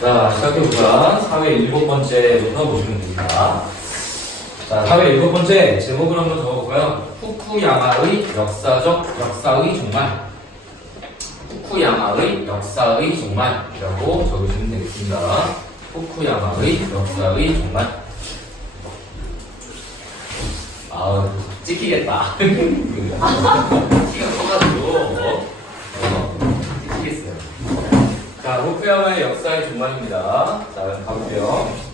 자, 시작해보자. 사회 7번째부터 보시면 됩니다. 자, 사회 7번째 제목을 한번 적어볼까요? 후쿠야마의 역사의 종말. 후쿠야마의 역사의 종말이라고 적으시면 되겠습니다. 후쿠야마의 역사의 종말. 아, 찍히겠다. 키가 커가지고. 찍히겠어요. 자, 후쿠야마의 역사의 종말입니다. 자, 그럼 가볼게요.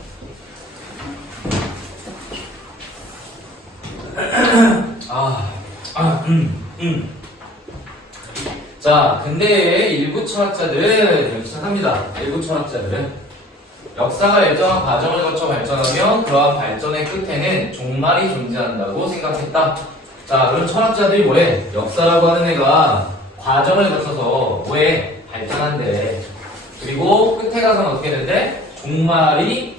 자, 근대의 일부 철학자들은 이렇게 시작합니다. 일부 철학자들은 역사가 일정한 과정을 거쳐 발전하며 그러한 발전의 끝에는 종말이 존재한다고 생각했다. 자, 그럼 철학자들이 뭐해? 역사라고 하는 애가 과정을 거쳐서 뭐해? 발전한대. 그리고 끝에 가서는 어떻게 되는데? 종말이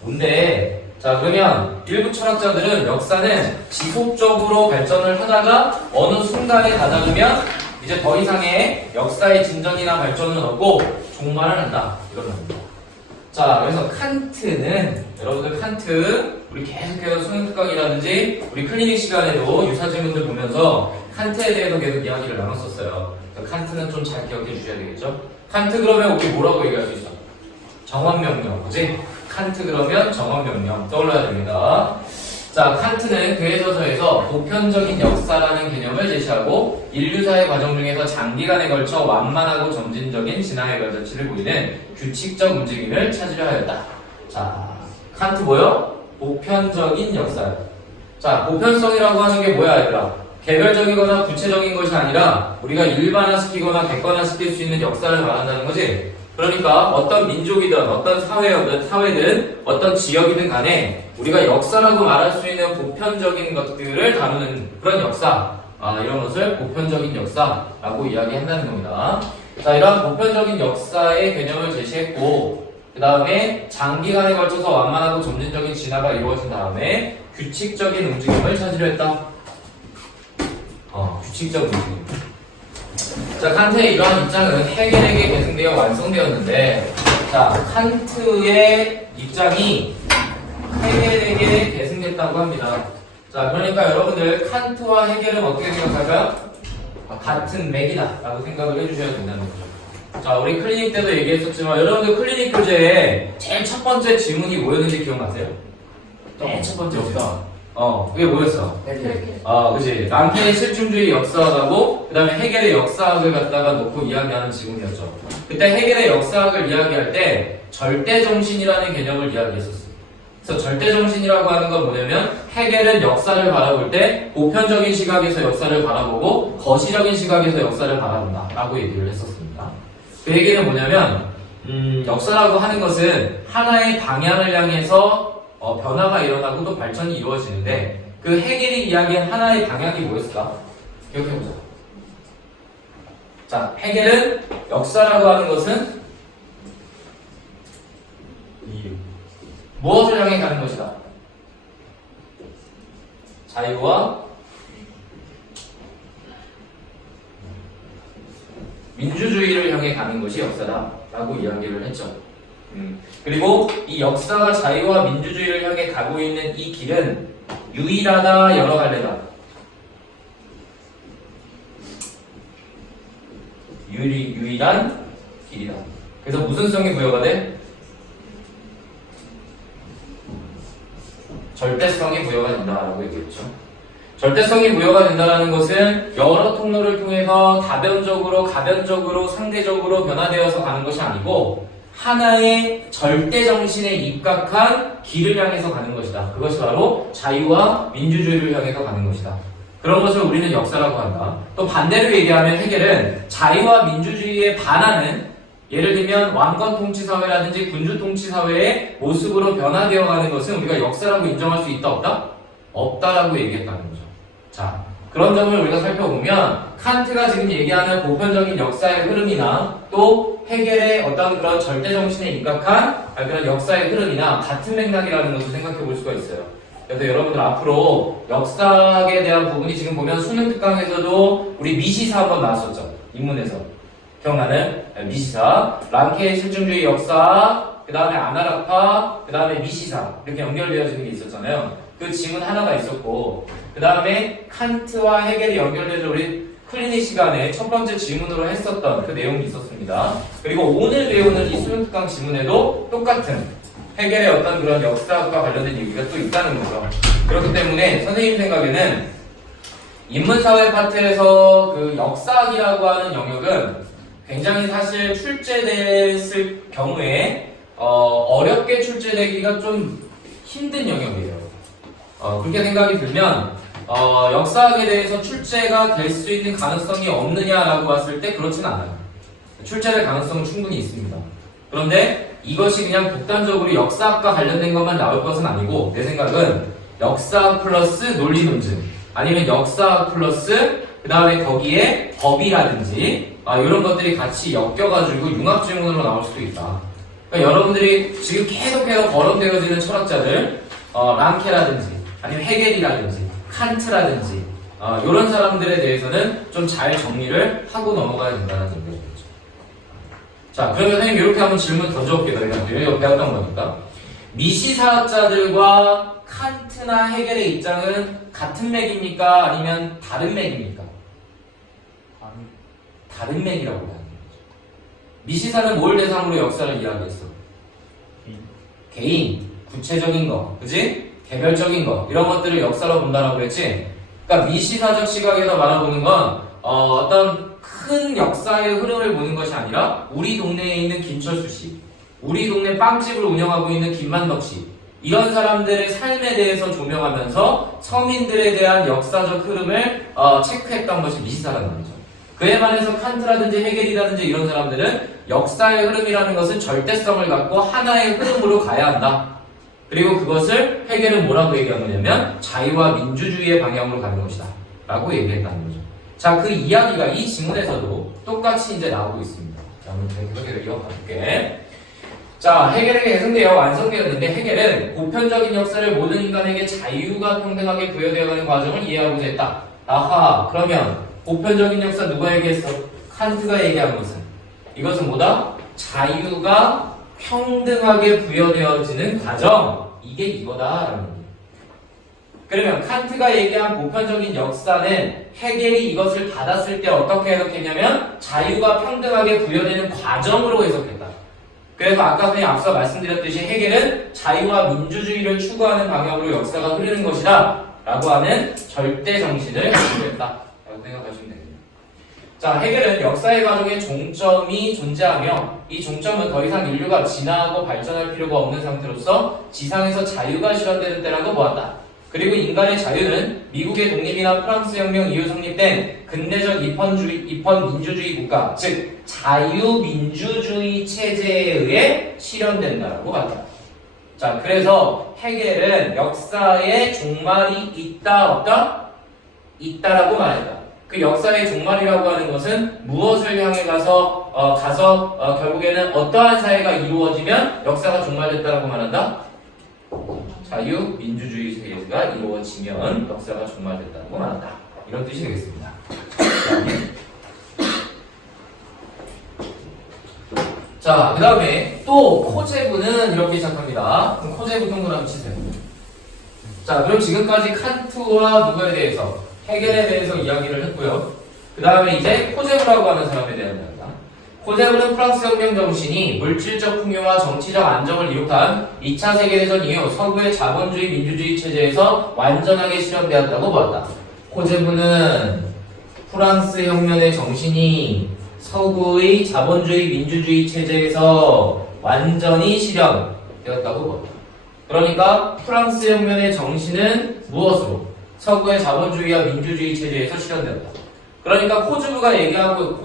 뭔데? 자, 그러면 일부 철학자들은 역사는 지속적으로 발전을 하다가 어느 순간에 다다르면 이제 더 이상의 역사의 진전이나 발전은 없고 종말을 한다. 이런 겁니다. 자, 그래서 칸트는 여러분들 칸트 우리 계속해서 수능특강이라든지 우리 클리닉 시간에도 유사 질문들 보면서 칸트에 대해서 계속 이야기를 나눴었어요. 칸트는 좀 잘 기억해 주셔야 되겠죠? 칸트 그러면 우리 뭐라고 얘기할 수 있어? 정언명령, 그지? 칸트 그러면 정언명령 떠올라야 됩니다. 자, 칸트는 그의 저서에서 보편적인 역사라는 개념을 제시하고 인류사의 과정 중에서 장기간에 걸쳐 완만하고 점진적인 진화의 발자취를 보이는 규칙적 움직임을 찾으려 하였다. 자, 칸트 뭐요? 보편적인 역사. 자, 보편성이라고 하는 게 뭐야, 얘들아? 개별적이거나 구체적인 것이 아니라 우리가 일반화시키거나 객관화시킬 수 있는 역사를 말한다는 거지. 그러니까 어떤 민족이든 어떤 사회든 어떤 지역이든 간에 우리가 역사라고 말할 수 있는 보편적인 것들을 다루는 그런 역사, 이런 것을 보편적인 역사라고 이야기한다는 겁니다. 자, 이러한 보편적인 역사의 개념을 제시했고 그 다음에 장기간에 걸쳐서 완만하고 점진적인 진화가 이루어진 다음에 규칙적인 움직임을 찾으려 했다. 규칙적 움직임. 자, 칸트의 이러한 입장은 헤겔에게 계승되어 완성되었는데, 자, 칸트의 입장이 헤겔에게 계승됐다고 합니다. 자, 그러니까 여러분들 칸트와 헤겔은 어떻게 생각할까요? 같은 맥이다 라고 생각을 해주셔야 된다는 거죠. 자, 우리 클리닉 때도 얘기했었지만 여러분들 클리닉 교재에 제일 첫 번째 질문이 뭐였는지 기억나세요? 맨 첫 번째 없다. 그게 뭐였어? 그치. 랑케의 실증주의 역사학하고, 그 다음에 헤겔의 역사학을 갖다가 놓고 이야기하는 지문이었죠. 그때 헤겔의 역사학을 이야기할 때, 절대정신이라는 개념을 이야기했었어요. 그래서 절대정신이라고 하는 건 뭐냐면, 헤겔은 역사를 바라볼 때, 보편적인 시각에서 역사를 바라보고, 거시적인 시각에서 역사를 바라본다. 라고 얘기를 했었습니다. 그 얘기는 뭐냐면, 역사라고 하는 것은 하나의 방향을 향해서 변화가 일어나고 또 발전이 이루어지는데 그 헤겔이 이야기한 하나의 방향이 뭐였을까? 기억해보자. 자, 헤겔은 역사라고 하는 것은 무엇을 향해 가는 것이다? 자유와 민주주의를 향해 가는 것이 역사다 라고 이야기를 했죠. 그리고 이 역사가 자유와 민주주의를 향해 가고 있는 이 길은 유일하다, 여러 갈래다. 유일한 길이다. 그래서 무슨 성이 부여가 돼? 절대성이 부여가 된다라고 얘기했죠. 절대성이 부여가 된다는 것은 여러 통로를 통해서 다변적으로, 가변적으로, 상대적으로 변화되어서 가는 것이 아니고 하나의 절대정신에 입각한 길을 향해서 가는 것이다. 그것이 바로 자유와 민주주의를 향해서 가는 것이다. 그런 것을 우리는 역사라고 한다. 또 반대로 얘기하면 헤겔은 자유와 민주주의에 반하는 예를 들면 왕권통치사회라든지 군주통치사회의 모습으로 변화되어 가는 것은 우리가 역사라고 인정할 수 있다 없다? 없다라고 얘기했다는 거죠. 자, 그런 점을 우리가 살펴보면 칸트가 지금 얘기하는 보편적인 역사의 흐름이나 또 헤겔의 어떤 그런 절대정신에 입각한 그런 역사의 흐름이나 같은 맥락이라는 것을 생각해 볼 수가 있어요. 그래서 여러분들 앞으로 역사학에 대한 부분이 지금 보면 수능 특강에서도 우리 미시사 한번 나왔었죠. 인문에서. 기억나는 미시사, 랑케의 실증주의 역사, 그 다음에 아나라파, 그 다음에 미시사 이렇게 연결되어지는 게 있었잖아요. 그 지문 하나가 있었고 그 다음에 칸트와 헤겔이 연결돼서 우리 클리닉 시간에 첫 번째 질문으로 했었던 그 내용이 있었습니다. 그리고 오늘 배우는 이 수능 특강 지문에도 똑같은 헤겔의 어떤 그런 역사학과 관련된 얘기가 또 있다는 거죠. 그렇기 때문에 선생님 생각에는 인문사회 파트에서 그 역사학이라고 하는 영역은 굉장히 사실 출제됐을 경우에 어렵게 출제되기가 좀 힘든 영역이에요. 그렇게 생각이 들면 역사학에 대해서 출제가 될 수 있는 가능성이 없느냐라고 봤을 때 그렇진 않아요. 출제될 가능성은 충분히 있습니다. 그런데 이것이 그냥 극단적으로 역사학과 관련된 것만 나올 것은 아니고 내 생각은 역사학 플러스 논리 논증 아니면 역사학 플러스 그 다음에 거기에 법이라든지 이런 것들이 같이 엮여가지고 융합 질문으로 나올 수도 있다. 그러니까 여러분들이 지금 계속해서 거론되어지는 철학자들 랑케라든지 아니면 헤겔이라든지 칸트라든지 이런 사람들에 대해서는 좀 잘 정리를 하고 넘어가야 된다는 생각이죠. 자, 그러면 선생님 이렇게 한번 질문 던져볼게요. 여기가 배웠던 거니까. 미시사학자들과 칸트나 헤겔의 입장은 같은 맥입니까? 아니면 다른 맥입니까? 다른 맥이라고 하는 거죠. 미시사는 뭘 대상으로 역사를 이야기했어? 개인, 구체적인 거, 그지? 개별적인 거 이런 것들을 역사로 본다라고 했지. 그러니까 미시사적 시각에서 바라보는 건 어떤 큰 역사의 흐름을 보는 것이 아니라 우리 동네에 있는 김철수 씨, 우리 동네 빵집을 운영하고 있는 김만덕 씨 이런 사람들의 삶에 대해서 조명하면서 서민들에 대한 역사적 흐름을 체크했던 것이 미시사라는 거죠. 그에 반해서 칸트라든지 헤겔이라든지 이런 사람들은 역사의 흐름이라는 것은 절대성을 갖고 하나의 흐름으로 가야 한다. 그리고 그것을 헤겔은 뭐라고 얘기한 거냐면 자유와 민주주의의 방향으로 가는 것이다 라고 얘기했다는 거죠. 자, 그 이야기가 이 지문에서도 똑같이 이제 나오고 있습니다. 자, 한번 계속해서 이어가볼게. 자, 헤겔에게 계승되어 완성되었는데 헤겔은 보편적인 역사를 모든 인간에게 자유가 평등하게 부여되어가는 과정을 이해하고자 했다. 아하, 그러면 보편적인 역사 누가 얘기했어? 칸트가 얘기한 것은 이것은 뭐다? 자유가 평등하게 부여되어지는 과정 이게 이거다라는 거예요. 그러면 칸트가 얘기한 보편적인 역사는 헤겔이 이것을 받았을 때 어떻게 해석했냐면 자유가 평등하게 부여되는 과정으로 해석했다. 그래서 아까 선생님 앞서 말씀드렸듯이 헤겔은 자유와 민주주의를 추구하는 방향으로 역사가 흐르는 것이다 라고 하는 절대 정신을 가지고 있다 라고 생각하시면 됩니다. 자, 헤겔은 역사의 과정에 종점이 존재하며 이 종점은 더 이상 인류가 진화하고 발전할 필요가 없는 상태로서 지상에서 자유가 실현되는 때라고 보았다. 그리고 인간의 자유는 미국의 독립이나 프랑스 혁명 이후 성립된 근대적 입헌 민주주의 국가, 즉 자유민주주의 체제에 의해 실현된다라고 봤다. 자, 그래서 헤겔은 역사의 종말이 있다 없다? 있다라고 말했다. 그 역사의 종말이라고 하는 것은 무엇을 향해 가서 결국에는 어떠한 사회가 이루어지면 역사가 종말됐다라고 말한다? 자유, 민주주의 세계가 이루어지면 역사가 종말됐다고 말한다. 이런 뜻이 되겠습니다. 자, 그 다음에 또 코제부는 이렇게 시작합니다. 그럼 코제부 동그라미 한번 치세요. 자, 그럼 지금까지 칸트와 누구에 대해서 헤겔에 대해서 이야기를 했고요. 그 다음에 이제 코제부라고 하는 사람에 대한 이야기입니다. 코제부는 프랑스 혁명 정신이 물질적 풍요와 정치적 안정을 이룩한 2차 세계대전 이후 서구의 자본주의 민주주의 체제에서 완전하게 실현되었다고 보았다. 코제부는 프랑스 혁명의 정신이 서구의 자본주의 민주주의 체제에서 완전히 실현되었다고 보았다. 그러니까 프랑스 혁명의 정신은 무엇으로? 서구의 자본주의와 민주주의 체제에서 실현되었다. 그러니까 코제부가 얘기하고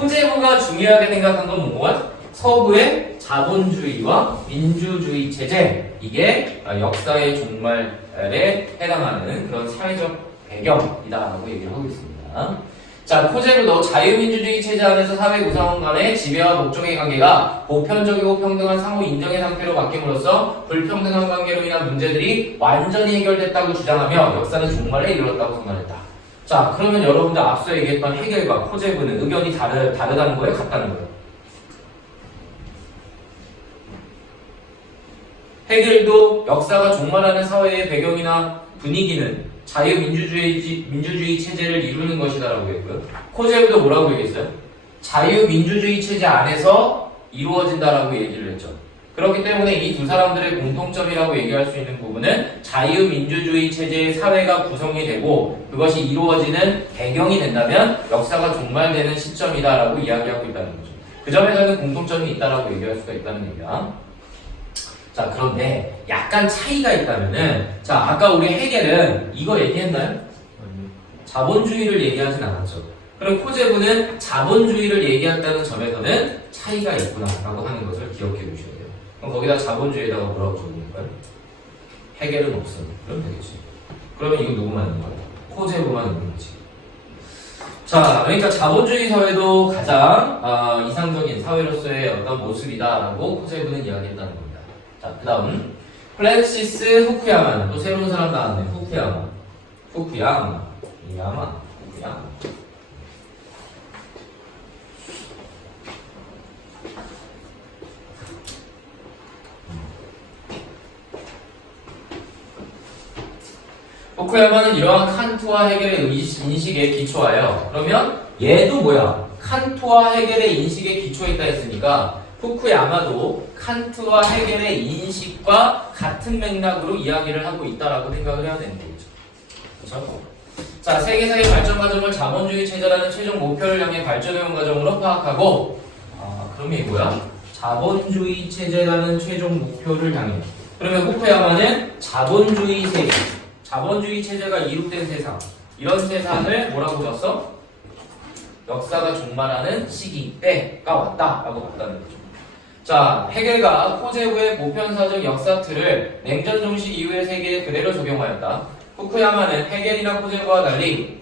코제부가 중요하게 생각한 건 뭐가? 서구의 자본주의와 민주주의 체제 이게 역사의 종말에 해당하는 그런 사회적 배경이다라고 얘기를 하고 있습니다. 자, 코제부도 자유민주주의 체제 안에서 사회 구성원 간의 지배와 목적의 관계가 보편적이고 평등한 상호 인정의 상태로 바뀜으로써 불평등한 관계로 인한 문제들이 완전히 해결됐다고 주장하며 역사는 종말에 이르렀다고 선언했다. 자, 그러면 여러분들 앞서 얘기했던 해겔과 코제브는 의견이 다르다는 거예요? 같다는 거예요? 해겔도 역사가 종말하는 사회의 배경이나 분위기는 자유민주주의 체제를 이루는 것이다라고 했고요. 코제브도 뭐라고 얘기했어요? 자유민주주의 체제 안에서 이루어진다라고 얘기를 했죠. 그렇기 때문에 이 두 사람들의 공통점이라고 얘기할 수 있는 부분은 자유민주주의 체제의 사회가 구성이 되고 그것이 이루어지는 배경이 된다면 역사가 종말되는 시점이다라고 이야기하고 있다는 거죠. 그 점에서는 공통점이 있다라고 얘기할 수가 있다는 얘기야. 자, 그런데 약간 차이가 있다면은, 자, 아까 우리 해겔은 이거 얘기했나요? 자본주의를 얘기하진 않았죠. 그럼 코제브는 자본주의를 얘기한다는 점에서는 차이가 있구나라고 하는 것을 기억해 주셔야 돼요. 그럼 거기다 자본주의에다가 뭐라고 적을까요? 해겔은 없음. 그럼 되겠지. 그러면 이거 누구만 있는 거야? 코제브만 있는 거지. 자, 그러니까 자본주의 사회도 가장 이상적인 사회로서의 어떤 모습이다라고 코제브는 이야기했다는 겁니다. 자, 그 다음 프란시스 후쿠야마는 또 새로운 사람 나왔네. 후쿠야마. 후쿠야마는 이러한 칸트와 해겔의 인식에 기초하여, 그러면 얘도 뭐야? 칸트와 해겔의 인식에 기초했다 했으니까 후쿠야마도 칸트와 해겔의 인식과 같은 맥락으로 이야기를 하고 있다라고 생각을 해야 되는 거죠. 그렇죠? 자, 세계사의 발전 과정을 자본주의 체제라는 최종 목표를 향해 발전해온 과정으로 파악하고, 그럼 이게 뭐야? 자본주의 체제라는 최종 목표를 향해. 그러면 후쿠야마는 자본주의 세계, 자본주의 체제가 이룩된 세상, 이런 세상을 뭐라고 줬어? 역사가 종말하는 시기 때가 왔다라고 봤다는 거죠. 자, 해겔과 코제브의 보편사적 역사 틀을 냉전 종식 이후의 세계에 그대로 적용하였다. 후쿠야마는 해겔이나 코제브와 달리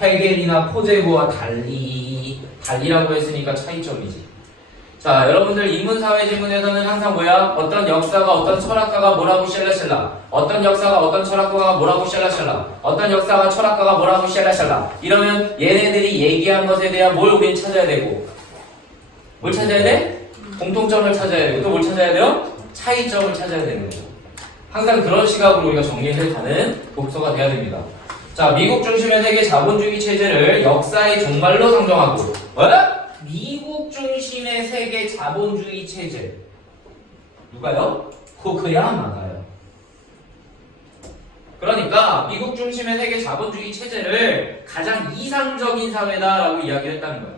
해겔이나 코제브와 달리라고 했으니까 차이점이지. 자, 여러분들 인문사회 지문에서는 항상 뭐야? 어떤 역사가 어떤 철학가가 뭐라고 샬라샬라, 어떤 역사가 어떤 철학가가 뭐라고 샬라샬라, 어떤 역사가 철학가가 뭐라고 샬라샬라, 이러면 얘네들이 얘기한 것에 대한 뭘 우린 찾아야 되고, 뭘 찾아야 돼? 공통점을 찾아야 되고, 또 뭘 찾아야 돼요? 차이점을 찾아야 되는 거죠. 항상 그런 시각으로 우리가 정리를 가는 독서가 돼야 됩니다. 자, 미국 중심의 세계 자본주의 체제를 역사의 종말로 상정하고, 미국 중심의 세계 자본주의 체제. 누가요? 후쿠야마가요. 그러니까 미국 중심의 세계 자본주의 체제를 가장 이상적인 사회다라고 이야기를 했다는 거예요.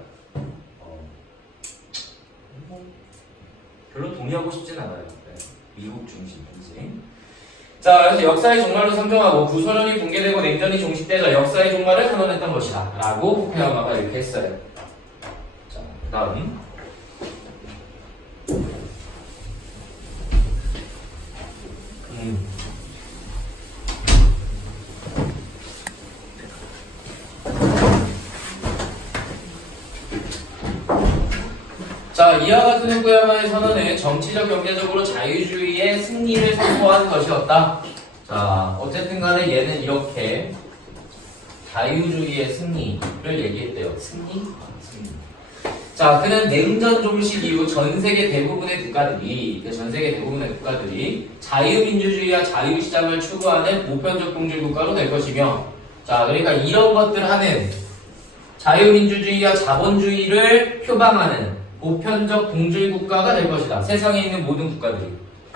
별로 동의하고 싶진 않아요. 네. 미국 중심이지. 자, 그래서 역사의 종말로 상정하고 구소련이 붕괴되고 냉전이 종식되자 역사의 종말을 선언했던 것이다 라고 후쿠야마가 이렇게 했어요. 자, 그 다음 자, 이와 같은 후쿠야마의 선언은 정치적 경제적으로 자유주의의 승리를 선포한 것이었다. 자, 어쨌든 간에 얘는 이렇게 자유주의의 승리를 얘기했대요. 승리? 자, 그는 냉전 종식 이후 전 세계 대부분의 국가들이 자유민주주의와 자유시장을 추구하는 보편적 동질 국가로 될 것이며, 자, 그러니까 이런 것들 하는 자유민주주의와 자본주의를 표방하는 보편적 동질 국가가 될 것이다. 세상에 있는 모든 국가들이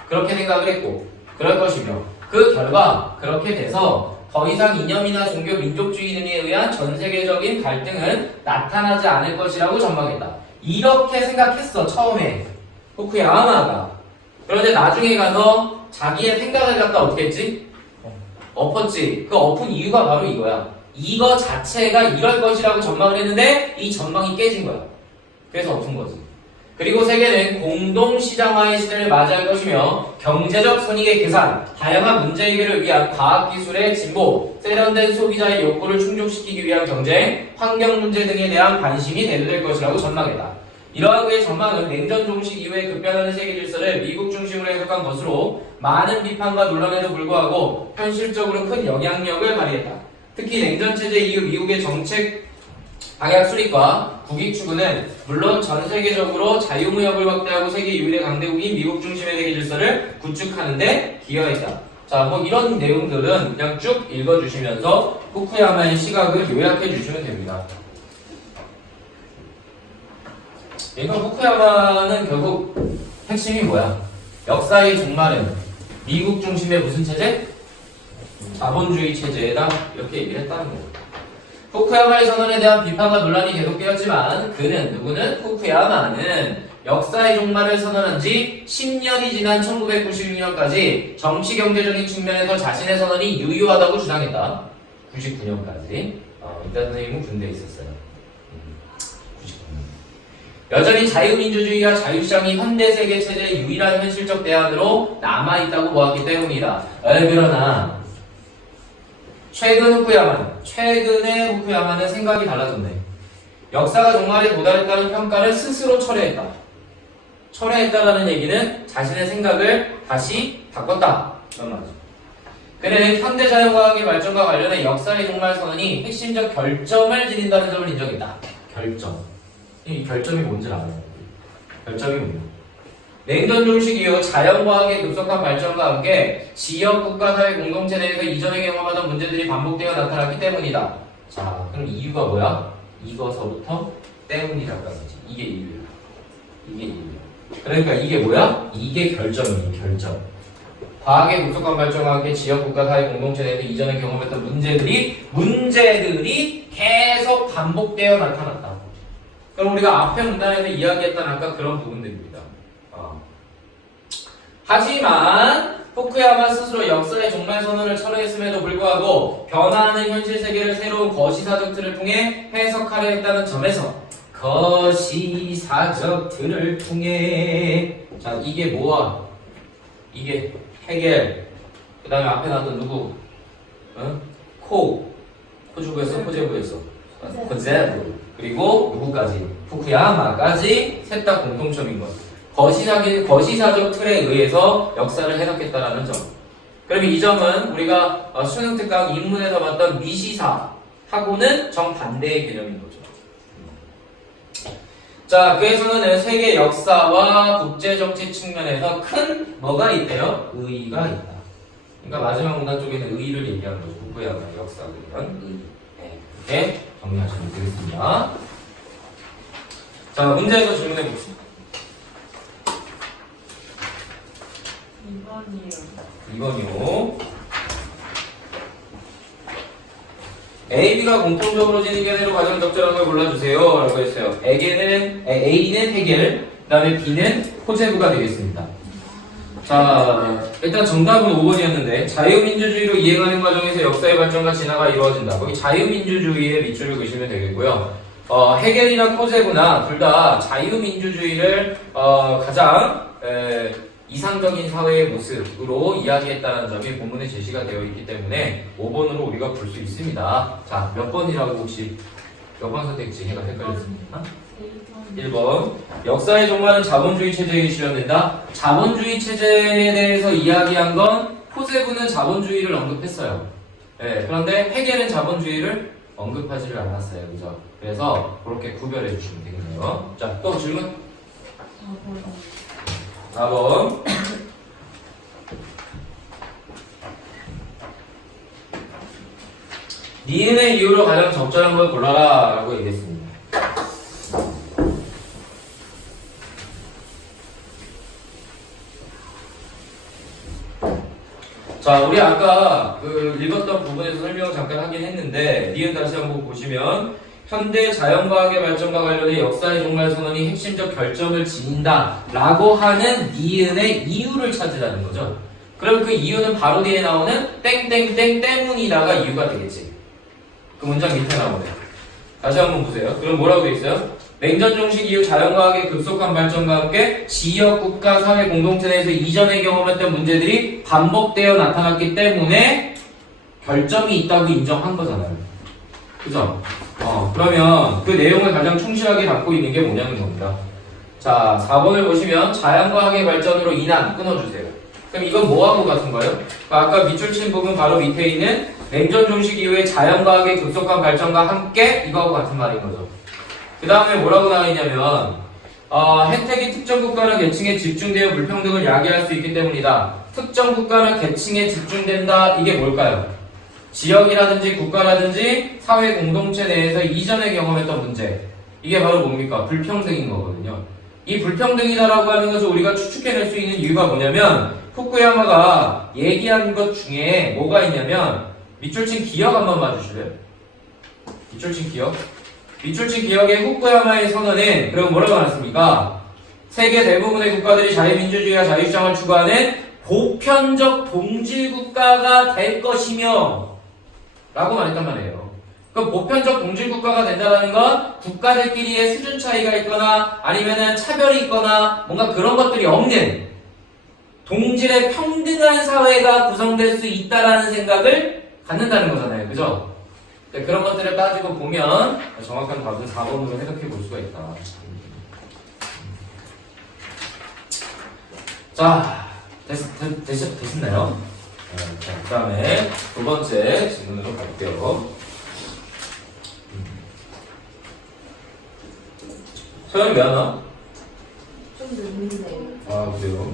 그렇게 생각을 했고, 그럴 것이며, 그 결과 그렇게 돼서 더 이상 이념이나 종교, 민족주의 등에 의한 전 세계적인 갈등은 나타나지 않을 것이라고 전망했다. 이렇게 생각했어, 처음에 후쿠야마가. 그런데 나중에 가서 자기의 생각을 갖다 어떻게 했지? 엎었지. 그 엎은 이유가 바로 이거야. 이거 자체가 이럴 것이라고 전망을 했는데 이 전망이 깨진 거야. 그래서 엎은 거지. 그리고 세계는 공동시장화의 시대를 맞이할 것이며 경제적 손익의 계산, 다양한 문제 해결을 위한 과학기술의 진보, 세련된 소비자의 욕구를 충족시키기 위한 경쟁, 환경 문제 등에 대한 관심이 대두될 것이라고 전망했다. 이러한 그의 전망은 냉전 종식 이후에 급변하는 세계 질서를 미국 중심으로 해석한 것으로 많은 비판과 논란에도 불구하고 현실적으로 큰 영향력을 발휘했다. 특히 냉전체제 이후 미국의 정책 방향 수립과 국익 추구는 물론 전 세계적으로 자유무역을 확대하고 세계 유일의 강대국인 미국 중심의 세계 질서를 구축하는 데 기여했다. 자, 뭐 이런 내용들은 그냥 쭉 읽어주시면서 후쿠야마의 시각을 요약해 주시면 됩니다. 그러니까 후쿠야마는 결국 핵심이 뭐야? 역사의 종말은 미국 중심의 무슨 체제? 자본주의 체제에다 이렇게 얘기를 했다는 거예요. 후쿠야마의 선언에 대한 비판과 논란이 계속되었지만 누구는 후쿠야마는 역사의 종말을 선언한 지 10년이 지난 1996년까지 정치 경제적인 측면에서 자신의 선언이 유효하다고 주장했다. 99년까지. 이따 선생님은 군대에 있었어요. 99년. 여전히 자유민주주의와 자유시장이 현대세계 체제의 유일한 현실적 대안으로 남아있다고 보았기 때문이다. 그러나 최근의 후쿠야마는 생각이 달라졌네. 역사가 종말에 도달했다는 평가를 스스로 철회했다. 철회했다라는 얘기는 자신의 생각을 다시 바꿨다. 그런 말이죠. 그는 현대자연과학의 발전과 관련해 역사의 종말 선언이 핵심적 결점을 지닌다는 점을 인정했다. 결점. 이 결점이 뭔지 알아요? 결점이 뭐냐? 냉전 종식 이후 자연과학의 급속한 발전과 함께 지역, 국가, 사회 공동체 내에서 이전에 경험하던 문제들이 반복되어 나타났기 때문이다. 자, 그럼 이유가 뭐야? 이거서부터 때문이라고 하지. 이게 이유야. 이게 이유야. 그러니까 이게 뭐야? 이게 결점이에요. 결점. 과학의 급속한 발전과 함께 지역, 국가, 사회 공동체 내에서 이전에 경험했던 문제들이 계속 반복되어 나타났다. 그럼 우리가 앞에 문단에서 이야기했던 아까 그런 부분들입니다. 하지만 후쿠야마 스스로 역사의 종말 선언을 철회했음에도 불구하고 변화하는 현실 세계를 새로운 거시사적 틀을 통해 해석하려 했다는 점에서 거시사적 틀을 통해 자 이게 뭐야? 이게 헤겔 그 다음에 앞에 나왔던 누구? 코주부였어? 코제부였어? 코제부 그리고 누구까지? 후쿠야마까지 셋 다 공통점인 것. 거시사적 틀에 의해서 역사를 해석했다라는 점. 그럼 이 점은 우리가 수능 특강 인문에서 봤던 미시사하고는 정반대의 개념인 거죠. 자, 그에서는 세계 역사와 국제정치 측면에서 큰 뭐가 있대요? 의의가 있다. 그러니까 마지막 문단 쪽에는 의의를 얘기하는 거죠. 후쿠야마 역사에 대한 의의. 네, 이렇게 정리하시면 되겠습니다. 자, 문제에서 질문해 봅시다. 2번이요. A, B가 공통적으로 지닌 견해로 가장 적절한 걸 골라주세요. 라고 했어요. A는 해겔, 그 다음에 B는 코제부가 되겠습니다. 자, 일단 정답은 5번이었는데 자유민주주의로 이행하는 과정에서 역사의 발전과 진화가 이루어진다. 거기 자유민주주의의 밑줄을 그시면 되겠고요. 해겔이나 코제부나 둘 다 자유민주주의를 가장 이상적인 사회의 모습으로 이야기했다는 점이 본문에 제시가 되어 있기 때문에 5번으로 우리가 볼 수 있습니다. 자, 몇 번이라고 혹시 몇 번 선택지 해가 헷갈렸습니까? 1번. 역사의 종말은 자본주의 체제에 실현된다. 자본주의 체제에 대해서 이야기한 건 코제부는 자본주의를 언급했어요. 네, 그런데 해겔은 자본주의를 언급하지를 않았어요. 그죠? 그래서 그렇게 구별해 주시면 되겠네요. 자, 또 질문? 4번. 니은의 이유로 가장 적절한 걸 골라라 라고 얘기했습니다. 자, 우리 아까 읽었던 부분에서 설명을 잠깐 하긴 했는데 니은 다시 한번 보시면 현대 자연과학의 발전과 관련해 역사의 종말 선언이 핵심적 결점을 지닌다 라고 하는 니은의 이유를 찾으라는 거죠. 그럼 그 이유는 바로 뒤에 나오는 땡땡땡 때문이다가 이유가 되겠지. 그 문장 밑에 나오네. 다시 한번 보세요. 그럼 뭐라고 되어 있어요? 냉전 종식 이후 자연과학의 급속한 발전과 함께 지역, 국가, 사회 공동체 내에서 이전에 경험했던 문제들이 반복되어 나타났기 때문에 결점이 있다고 인정한 거잖아요. 그죠? 그러면 그 내용을 가장 충실하게 담고 있는 게 뭐냐는 겁니다. 자, 4번을 보시면 자연과학의 발전으로 인한 끊어주세요. 그럼 이건 뭐하고 같은 거예요? 아까 밑줄 친 부분 바로 밑에 있는 냉전 종식 이후에 자연과학의 급속한 발전과 함께 이거하고 같은 말인 거죠. 그 다음에 뭐라고 나와 있냐면 혜택이 특정 국가나 계층에 집중되어 불평등을 야기할 수 있기 때문이다. 특정 국가나 계층에 집중된다. 이게 뭘까요? 지역이라든지 국가라든지 사회 공동체 내에서 이전에 경험했던 문제. 이게 바로 뭡니까? 불평등인 거거든요. 이 불평등이다라고 하는 것을 우리가 추측해낼 수 있는 이유가 뭐냐면 후쿠야마가 얘기한 것 중에 뭐가 있냐면 밑줄 친 기억 한번 봐주실래요? 밑줄 친 기억. 밑줄 친 기억의 후쿠야마의 선언은 그럼 뭐라고 나왔습니까? 세계 대부분의 국가들이 자유민주주의와 자유주장을 추구하는 보편적 동질국가가 될 것이며 라고 말했단 말이에요. 그럼 보편적 동질국가가 된다는 건 국가들끼리의 수준 차이가 있거나 아니면은 차별이 있거나 뭔가 그런 것들이 없는 동질의 평등한 사회가 구성될 수 있다라는 생각을 갖는다는 거잖아요. 그죠? 네, 그런 것들을 따지고 보면 정확한 답은 4번으로 해석해 볼 수가 있다. 자, 됐나요? 자, 그 다음에 두 번째 질문으로 갈게요. 소연이 왜 안 와? 좀 늦는데요. 아, 그래요?